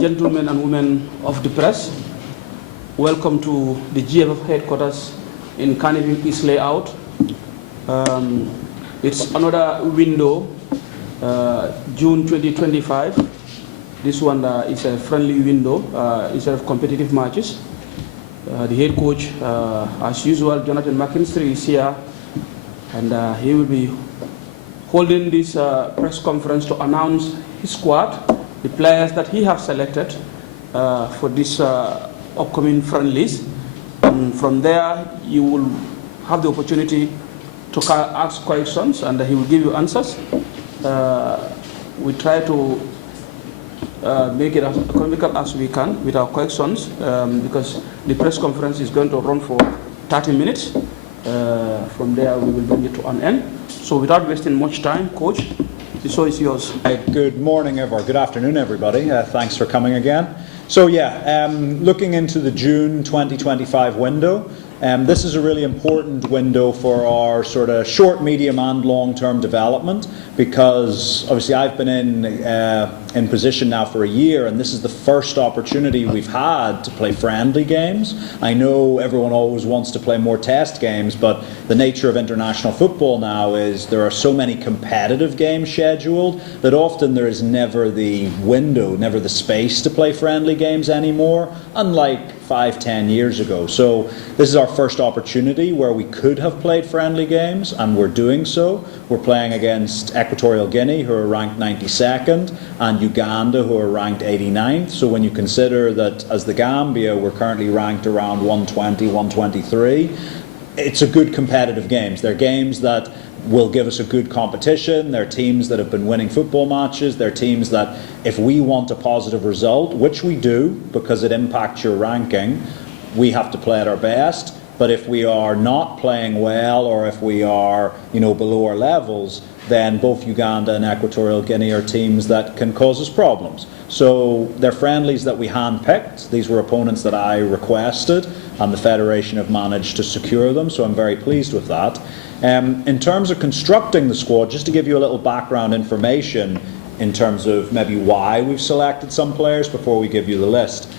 Gentlemen and women of the press, welcome to the GFF headquarters in Carnaby East Layout. It's another window, June 2025. This one is a friendly window instead of competitive matches. The head coach, as usual, Jonathan Mckinstry is here, and he will be holding this press conference to announce his squad, the players that he has selected for this upcoming friendlies. And from there, you will have the opportunity to ask questions, and he will give you answers. We try to make it as economical as we can with our questions, because the press conference is going to run for 30 minutes. From there, we will bring it to an end. So without wasting much time, Coach, the show is yours. Good morning, or good afternoon, everybody. Thanks for coming again. So looking into the June 2025 window, this is a really important window for our sort of short, medium and long-term development, because obviously I've been in position now for a year, and this is the first opportunity we've had to play friendly games. I know everyone always wants to play more test games, but the nature of international football now is there are so many competitive games scheduled that often there is never the window, never the space to play friendly games anymore, unlike 5-10 years ago. So this is our first opportunity where we could have played friendly games, and we're doing so. We're playing against Equatorial Guinea, who are ranked 92nd, and Uganda, who are ranked 89th. So when you consider that as the Gambia, we're currently ranked around 120, 123, it's a good competitive games. They're games that will give us a good competition. They're teams that have been winning football matches. They're teams that, if we want a positive result, which we do because it impacts your ranking, we have to play at our best. But if we are not playing well, or if we are, below our levels, then both Uganda and Equatorial Guinea are teams that can cause us problems. So they're friendlies that we handpicked. These were opponents that I requested, and the Federation have managed to secure them, so I'm very pleased with that. In terms of constructing the squad, just to give you a little background information in terms of maybe why we've selected some players before we give you the list.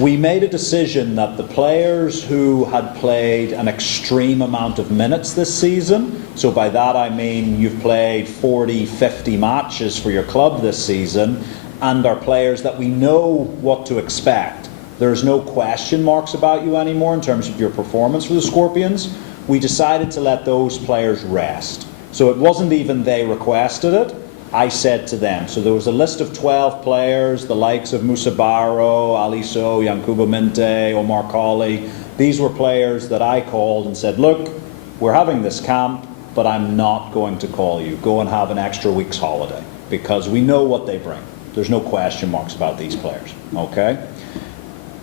We made a decision that the players who had played an extreme amount of minutes this season, so by that I mean you've played 40, 50 matches for your club this season, and are players that we know what to expect. There's no question marks about you anymore in terms of your performance for the Scorpions. We decided to let those players rest. So it wasn't even they requested it, I said to them. So there was a list of 12 players, the likes of Musa Barrow, Aliso, Yankuba Minte, Omar Colley. These were players that I called and said, look, we're having this camp, but I'm not going to call you. Go and have an extra week's holiday, because we know what they bring. There's no question marks about these players, okay?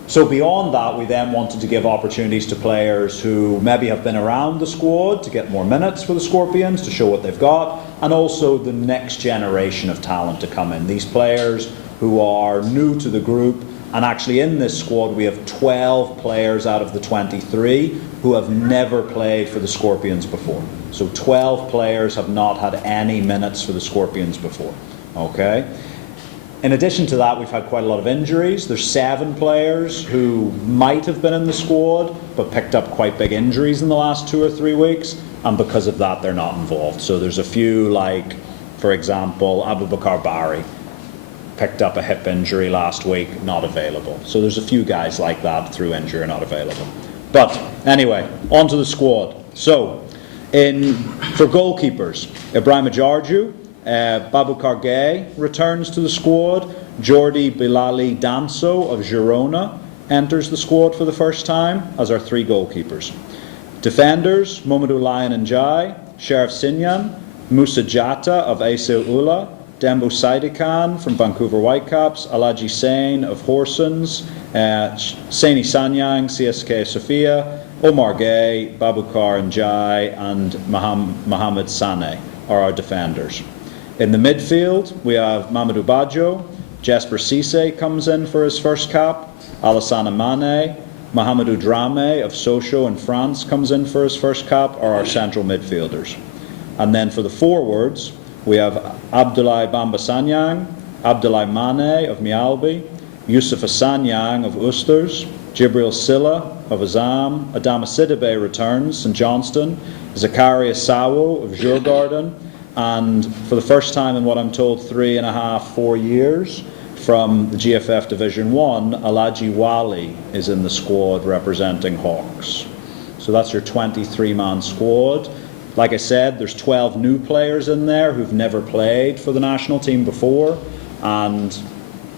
So beyond that, we then wanted to give opportunities to players who maybe have been around the squad to get more minutes for the Scorpions, to show what they've got, and also the next generation of talent to come in. These players who are new to the group, and actually in this squad we have 12 players out of the 23 who have never played for the Scorpions before. So 12 players have not had any minutes for the Scorpions before, okay? In addition to that, we've had quite a lot of injuries. There's 7 players who might have been in the squad but picked up quite big injuries in the last 2 or 3 weeks, and because of that they're not involved. So there's a few, like, for example, Abubakar Bari picked up a hip injury last week, not available. So there's a few guys like that through injury not available. But anyway, on to the squad. So for goalkeepers, Ibrahim Ajarju, Babukar Gay returns to the squad. Jordi Bilali Danso of Girona enters the squad for the first time as our 3 goalkeepers. Defenders, Momadou Lion Njai, Sheriff Sinyan, Musa Jata of Aisil Ula, Dembo Saidikan from Vancouver Whitecaps, Alaji Sain of Horsens, Saini Sanyang, CSK Sofia, Omar Gay, Babukar Njai, and Mohamed Sane are our defenders. In the midfield, we have Mamadou Badjo, Jesper Cisse comes in for his first cap, Alassane Mane, Mohamedou Dramé of Sochaux in France comes in for his first cap, are our central midfielders. And then for the forwards, we have Abdoulaye Bamba Sanyang, Abdoulaye Mane of Mialbi, Yusuf Asanyang of Usters, Jibril Silla of Azam, Adama Sidibe returns, St Johnston, Zakaria Sawo of Djurgården, and for the first time in what I'm told 4 years, from the GFF Division 1, Alaji Wali is in the squad representing Hawks. So that's your 23-man squad. Like I said, there's 12 new players in there who've never played for the national team before, and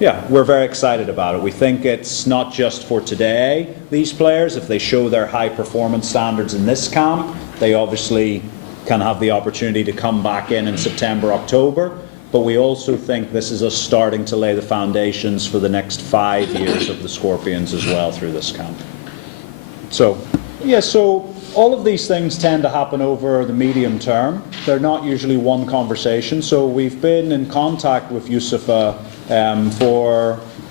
yeah, we're very excited about it. We think it's not just for today, these players. If they show their high performance standards in this camp, they obviously can have the opportunity to come back in September, October. But we also think this is us starting to lay the foundations for the next 5 years of the Scorpions as well through this camp. So, yeah, so all of these things tend to happen over the medium term. They're not usually one conversation. So we've been in contact with Yusufa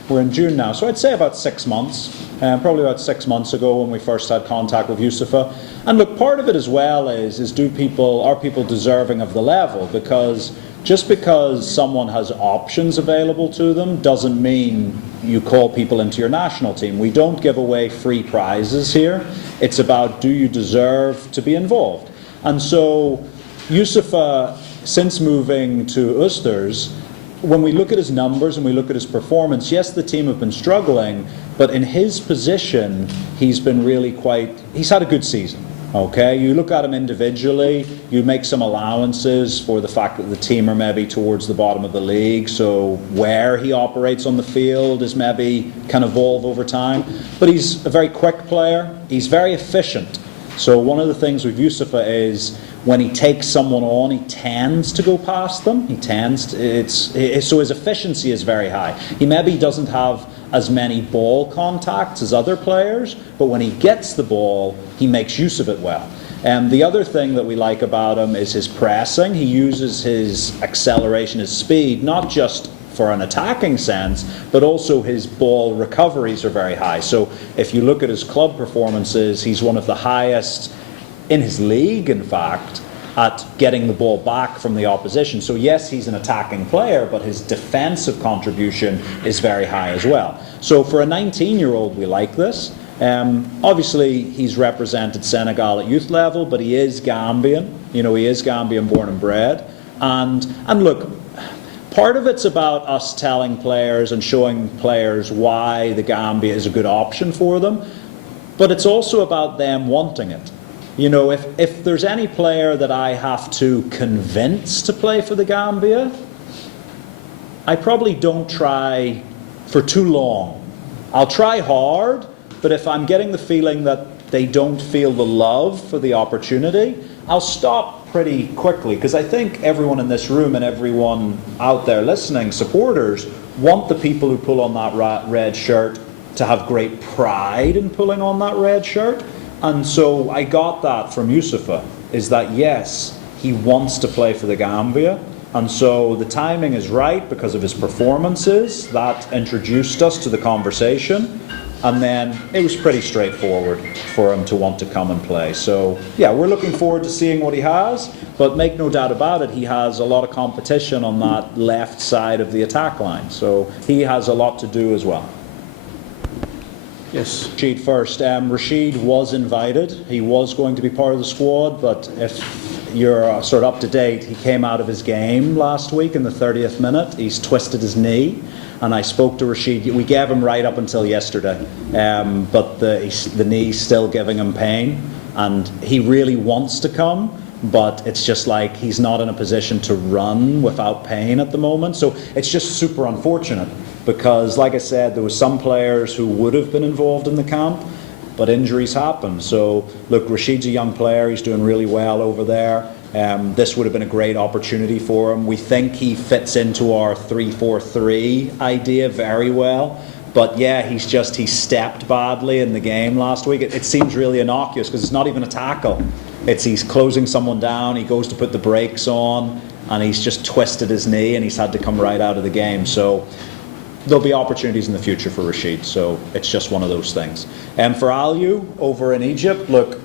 we're in June now, so I'd say about 6 months, probably about 6 months ago when we first had contact with Yusufa. And look, part of it as well is are people deserving of the level? Because just because someone has options available to them doesn't mean you call people into your national team. We don't give away free prizes here. It's about, do you deserve to be involved? And so Yusufa, since moving to Usters, when we look at his numbers and we look at his performance, yes, the team have been struggling, but in his position, he's been really he's had a good season. Okay, you look at him individually, you make some allowances for the fact that the team are maybe towards the bottom of the league, so where he operates on the field is maybe can evolve over time. But he's a very quick player, he's very efficient. So one of the things with Yusufa is when he takes someone on, he tends to go past them. So his efficiency is very high. He maybe doesn't have as many ball contacts as other players, but when he gets the ball, he makes use of it well. And the other thing that we like about him is his pressing. He uses his acceleration, his speed, not just for an attacking sense, but also his ball recoveries are very high. So if you look at his club performances, he's one of the highest in his league, in fact, at getting the ball back from the opposition. So yes, he's an attacking player, but his defensive contribution is very high as well. So for a 19-year-old, we like this. Obviously, he's represented Senegal at youth level, but he is Gambian. You know, he is Gambian born and bred. And look, part of it's about us telling players and showing players why the Gambia is a good option for them, but it's also about them wanting it. You know, if there's any player that I have to convince to play for the Gambia, I probably don't try for too long. I'll try hard, but if I'm getting the feeling that they don't feel the love for the opportunity, I'll stop pretty quickly, because I think everyone in this room and everyone out there listening, supporters, want the people who pull on that red shirt to have great pride in pulling on that red shirt. And so I got that from Yusufa, is that yes, he wants to play for the Gambia. And so the timing is right because of his performances. That introduced us to the conversation. And then it was pretty straightforward for him to want to come and play. So yeah, we're looking forward to seeing what he has. But make no doubt about it, he has a lot of competition on that left side of the attack line. So he has a lot to do as well. Yes. Rashid first. Rashid was invited. He was going to be part of the squad, but if you're sort of up to date, he came out of his game last week in the 30th minute. He's twisted his knee, and I spoke to Rashid. We gave him right up until yesterday, but the knee's still giving him pain, and he really wants to come, but it's just like he's not in a position to run without pain at the moment. So it's just super unfortunate. Because, like I said, there were some players who would have been involved in the camp, but injuries happen. So, look, Rashid's a young player. He's doing really well over there. This would have been a great opportunity for him. We think he fits into our 3-4-3 idea very well. But yeah, he stepped badly in the game last week. It seems really innocuous because it's not even a tackle. He's closing someone down, he goes to put the brakes on, and he's just twisted his knee and he's had to come right out of the game. So there'll be opportunities in the future for Rashid, so it's just one of those things. And for Aliou over in Egypt, look,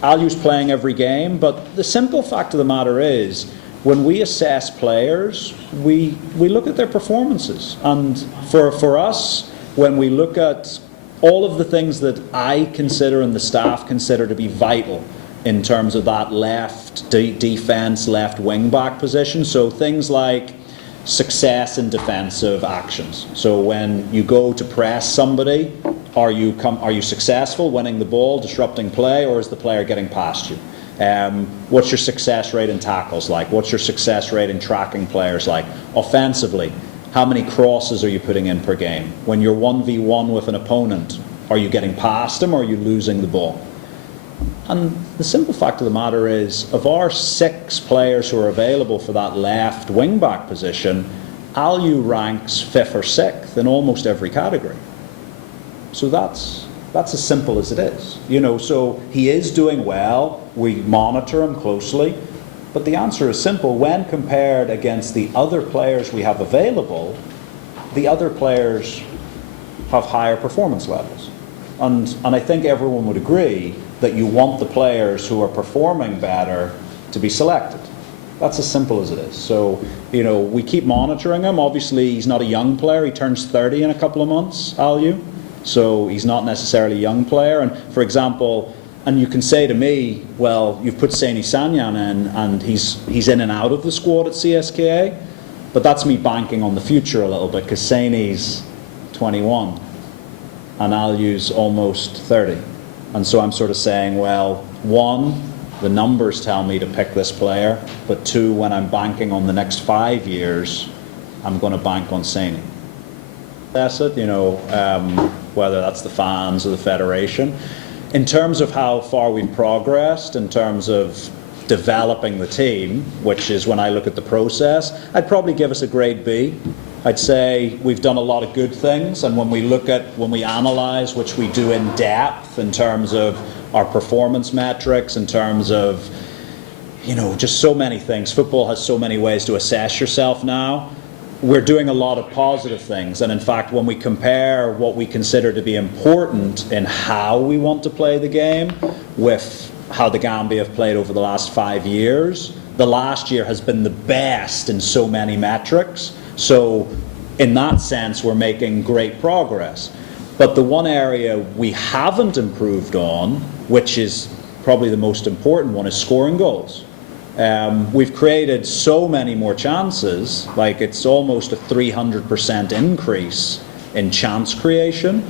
Aliou's playing every game, but the simple fact of the matter is, when we assess players, we look at their performances. And for us, when we look at all of the things that I consider and the staff consider to be vital in terms of that left defence, left wing back position, so things like success in defensive actions. So when you go to press somebody, are you successful winning the ball, disrupting play, or is the player getting past you? What's your success rate in tackles like? What's your success rate in tracking players like? Offensively, how many crosses are you putting in per game? When you're 1v1 with an opponent, are you getting past them or are you losing the ball? And the simple fact of the matter is, of our 6 players who are available for that left wing-back position, Aliu ranks 5th or 6th in almost every category. So that's as simple as it is. You know, so he is doing well, we monitor him closely, but the answer is simple. When compared against the other players we have available, the other players have higher performance levels. And I think everyone would agree that you want the players who are performing better to be selected. That's as simple as it is. So, you know, we keep monitoring him. Obviously, he's not a young player. He turns 30 in a couple of months, Aliu. So he's not necessarily a young player. And for example, and you can say to me, well, you've put Saini Sanyan in and he's in and out of the squad at CSKA, but that's me banking on the future a little bit, because Saini's 21 and Aliu's almost 30. And so I'm sort of saying, well, 1, the numbers tell me to pick this player, but 2, when I'm banking on the next 5 years, I'm going to bank on Saini. That's it, you know, whether that's the fans or the federation. In terms of how far we've progressed, in terms of developing the team, which is when I look at the process, I'd probably give us a grade B. I'd say we've done a lot of good things, and when we analyse, which we do in depth in terms of our performance metrics, in terms of, you know, just so many things. Football has so many ways to assess yourself now. We're doing a lot of positive things, and in fact when we compare what we consider to be important in how we want to play the game with how the Gambia have played over the last 5 years, the last year has been the best in so many metrics. So in that sense we're making great progress. But the one area we haven't improved on, which is probably the most important one, is scoring goals. We've created so many more chances, like it's almost a 300% increase in chance creation,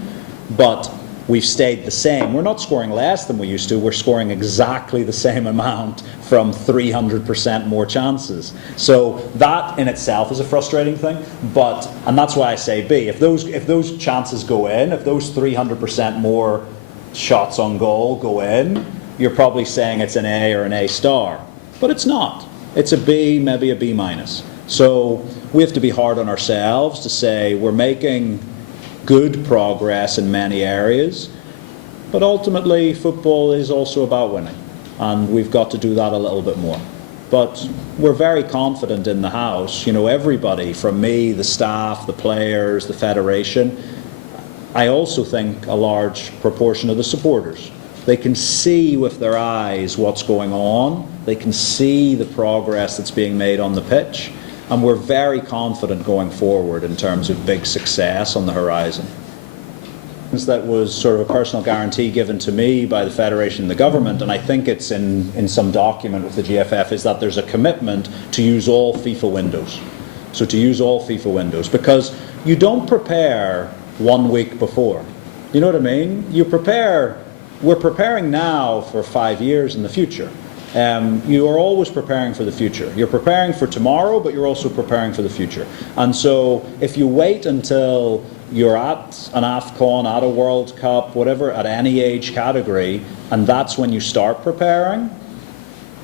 but we've stayed the same. We're not scoring less than we used to, we're scoring exactly the same amount from 300% more chances. So that in itself is a frustrating thing, and that's why I say B. If those chances go in, if those 300% more shots on goal go in, you're probably saying it's an A or an A star. But it's not. It's a B, maybe a B minus. So we have to be hard on ourselves to say we're making good progress in many areas, but ultimately football is also about winning, and we've got to do that a little bit more. But we're very confident in the house, you know, everybody from me, the staff, the players, the federation. I also think a large proportion of the supporters. They can see with their eyes what's going on. They can see the progress that's being made on the pitch. And we're very confident going forward in terms of big success on the horizon. That was sort of a personal guarantee given to me by the Federation and the government, and I think it's in some document with the GFF, is that there's a commitment to use all FIFA windows. So to use all FIFA windows, because you don't prepare 1 week before. You know what I mean? We're preparing now for 5 years in the future. You are always preparing for the future. You're preparing for tomorrow, but you're also preparing for the future. And so if you wait until you're at an AFCON, at a World Cup, whatever, at any age category, and that's when you start preparing,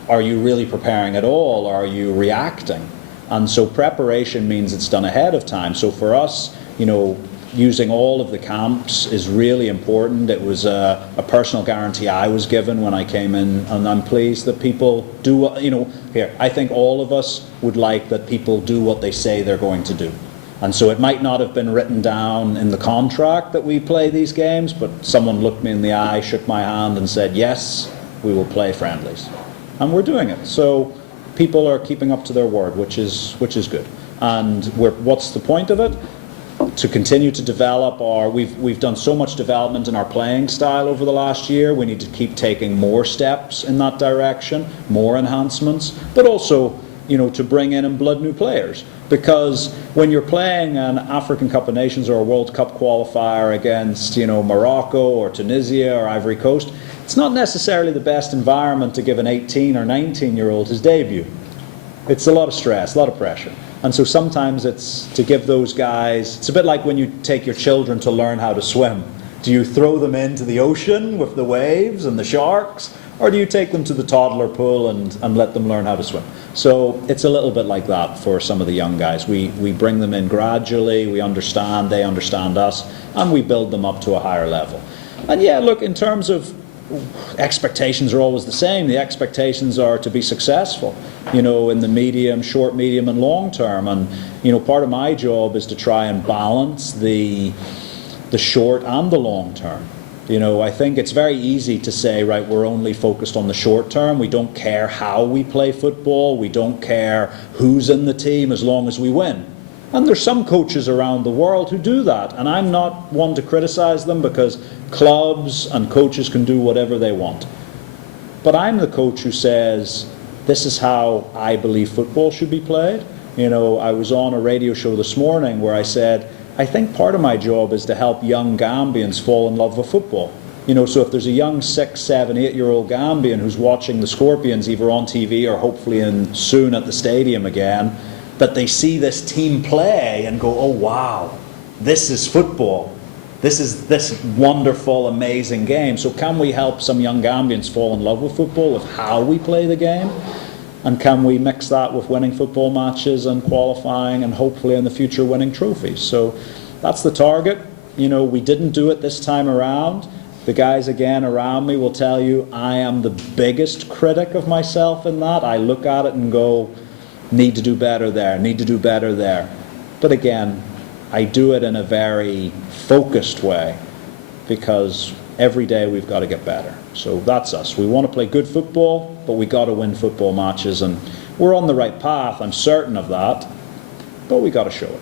are you really preparing at all, or are you reacting? And so preparation means it's done ahead of time. So for us, you know, using all of the camps is really important. It was a personal guarantee I was given when I came in, and I'm pleased that people do, you know, here, I think all of us would like that people do what they say they're going to do. And so it might not have been written down in the contract that we play these games, but someone looked me in the eye, shook my hand and said, yes, we will play friendlies. And we're doing it. So people are keeping up to their word, which is good. And what's the point of it? to continue to develop we've done so much development in our playing style over the last year. We need to keep taking more steps in that direction, more enhancements, but also, to bring in blood new players. Because when you're playing an African Cup of Nations or a World Cup qualifier against, Morocco or Tunisia or Ivory Coast, it's not necessarily the best environment to give an 18 or 19-year-old his debut. It's a lot of stress, a lot of pressure. And so sometimes it's to give those guys, it's a bit like when you take your children to learn how to swim. Do you throw them into the ocean with the waves and the sharks? Or do you take them to the toddler pool and let them learn how to swim? So it's a little bit like that for some of the young guys. We bring them in gradually, we understand, they understand us, and we build them up to a higher level. And yeah, look, in terms of expectations are always the same. The expectations are to be successful, in the short, medium, and long term. And, part of my job is to try and balance the short and the long term. I think it's very easy to say, right, we're only focused on the short term. We don't care how we play football. We don't care who's in the team as long as we win. And there's some coaches around the world who do that. And I'm not one to criticize them because clubs and coaches can do whatever they want. But I'm the coach who says, this is how I believe football should be played. I was on a radio show this morning where I said, I think part of my job is to help young Gambians fall in love with football. So if there's a young 6, 7, 8-year-old Gambian who's watching the Scorpions either on TV or hopefully soon at the stadium again, that they see this team play and go, oh wow, this is football. This is this wonderful, amazing game. So can we help some young Gambians fall in love with football, with how we play the game? And can we mix that with winning football matches and qualifying and hopefully in the future winning trophies? So that's the target. We didn't do it this time around. The guys again around me will tell you I am the biggest critic of myself in that. I look at it and go, need to do better there, need to do better there. But again, I do it in a very focused way because every day we've got to get better. So that's us. We want to play good football, but we got to win football matches, and we're on the right path, I'm certain of that, but we got to show it.